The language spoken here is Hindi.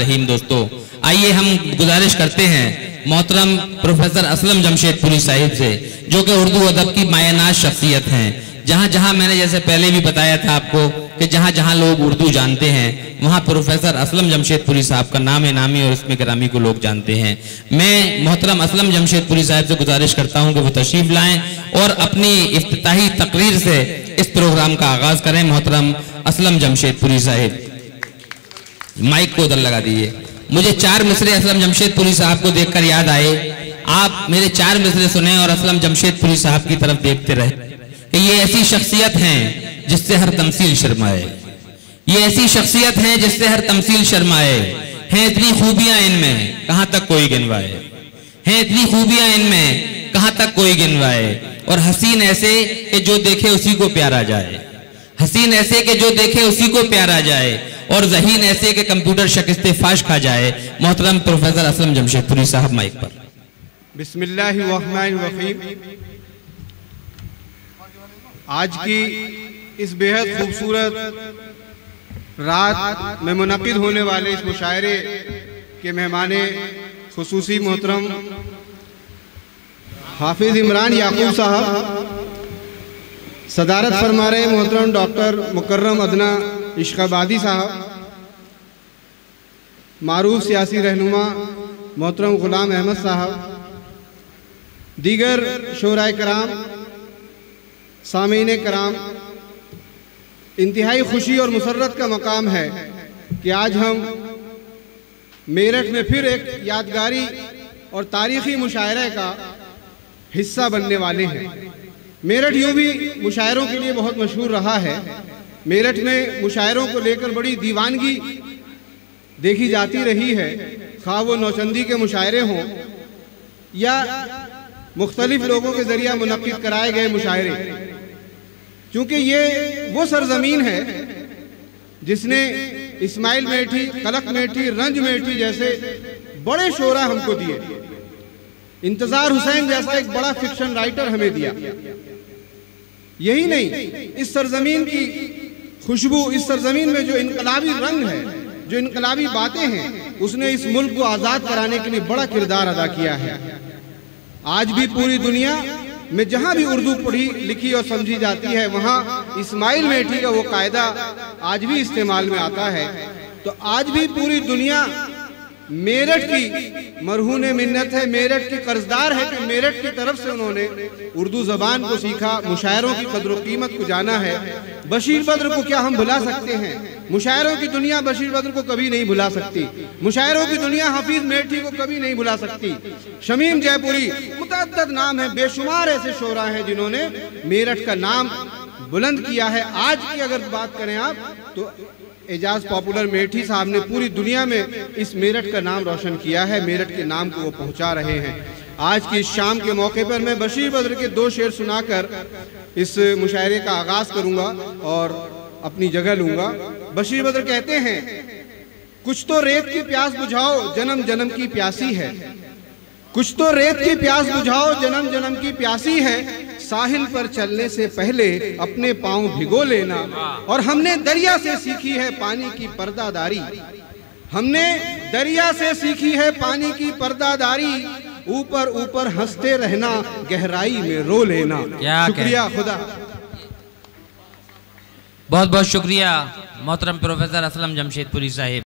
रहीम। दोस्तों आइए हम गुजारिश करते हैं मोहतरम प्रोफेसर असलम जमशेदपुरी साहिब से, जो कि उर्दू अदब की मायनाज शख्सियत हैं। जहाँ जहाँ मैंने जैसे पहले भी बताया था आपको कि जहाँ जहाँ लोग उर्दू जानते हैं वहाँ प्रोफेसर असलम जमशेदपुरी साहब का नाम नामी और इसमें गिरामी को लोग जानते हैं। मैं मोहतरम असलम जमशेदपुरी साहब से गुजारिश करता हूँ कि वो तशरीफ लाएं और अपनी इफ्तिताही तकरीर से इस प्रोग्राम का आगाज करें। मोहतरम असलम जमशेदपुरी साहब, माइक को उधर लगा दीजिए। मुझे 4 मिसरे असलम जमशेदपुरी साहब को देखकर याद आए। आप मेरे 4 मिसरे सुने और असलम जमशेदपुरी साहब की तरफ देखते रहे कि ये ऐसी शख्सियत हैं जिससे हर तमसील शर्माए, ये ऐसी शख्सियत हैं जिससे हर तमसील शर्माए। हैं इतनी खूबियां इनमें कहां तक कोई गिनवाए, हैं इतनी खूबियां इनमें कहां तक कोई गिनवाए। और हसीन ऐसे कि जो देखे उसी को प्यारा जाए, हसीन ऐसे कि जो देखे उसी को प्यारा जाए, और ज़हीन ऐसे कि कंप्यूटर शिकस्ते फाश खा जाए। मोहतरम प्रोफेसर असलम जमशेदपुरी साहब माइक पर। बिस्मिल्लाहिर्रहमानिर्रहीम। आज की इस बेहद खूबसूरत रात में मुनक़िद होने वाले इस मुशायरे के मेहमाने खुसूसी मोहतरम हाफिज इमरान याकूब साहब, सदारत फरमा रहे मोहतरम डॉक्टर मुकर्रम अदना इश्क़ाबादी साहब, मारूफ सियासी रहनुमा मोहतरम गुलाम अहमद साहब, दीगर शोराए कराम, सामीने कराम, इंतहाई खुशी और मुसर्रत का मकाम है कि आज हम मेरठ में फिर एक यादगारी और तारीख़ी मुशायरे का हिस्सा बनने वाले हैं। मेरठ यूँ भी मुशायरों के लिए बहुत मशहूर रहा है। मेरठ में मुशायरों को लेकर बड़ी दीवानगी देखी जाती रही है, खा वो नौचंदी के मुशायरे हों या मुख्तलिफ लोगों के ज़रिए मुनक़िद कराए गए मुशायरे। क्योंकि ये वो सरजमीन है जिसने इस्माइल मेठी, कलक मेठी, रंज मेठी जैसे बड़े शोरा हमको दिए। इंतज़ार हुसैन जैसा एक बड़ा फिक्शन राइटर हमें दिया। यही नहीं, इस सरजमीन की खुशबू, इस सरजमीन में जो इनकलाबी रंग है, जो इनकलाबी बातें हैं, उसने इस मुल्क को आज़ाद कराने के लिए बड़ा किरदार अदा किया है। आज भी पूरी दुनिया में जहाँ भी उर्दू पढ़ी लिखी और समझी जाती है वहाँ इस्माइल मेठी का वो कायदा आज भी इस्तेमाल में आता है। तो आज भी पूरी दुनिया मेरठ की मरहून मिन्नत है, मेरठ की कर्जदार है कि मेरठ की तरफ से उन्होंने उर्दू ज़बान को सीखा, मुशायरों की कद्र कीमत को जाना है। बशीर बद्र को क्या हम भुला सकते हैं? मुशायरों की दुनिया बशीर बद्र को कभी नहीं भुला सकती। मुशायरों की दुनिया हफीज मेठी को कभी नहीं भुला सकती। शमीम जयपुरी, मुतअद्दिद नाम है, बेशुमार ऐसे शोरा हैं जिन्होंने मेरठ का नाम बुलंद किया है। आज की अगर बात करें आप तो एजाज पॉपुलर मेठी साहब ने पूरी दुनिया में इस मेरठ का नाम रोशन किया है, मेरठ के नाम को वो पहुंचा रहे हैं। आज की शाम के मौके पर मैं बशीर बद्र के 2 शेर सुनाकर इस मुशायरे का आगाज करूंगा और अपनी जगह लूंगा। बशीर बद्र कहते हैं, कुछ तो रेत की प्यास बुझाओ जन्म जन्म की प्यासी है, कुछ तो रेत की प्यास बुझाओ जन्म जन्म की प्यासी है, साहिल पर चलने से पहले अपने पांव भिगो लेना। और हमने दरिया से सीखी है पानी की पर्दादारी, हमने दरिया से सीखी है पानी की पर्दादारी, ऊपर ऊपर हंसते रहना गहराई में रो लेना। शुक्रिया, खुदा। बहुत बहुत शुक्रिया मोहतरम प्रोफेसर असलम जमशेदपुरी साहिब।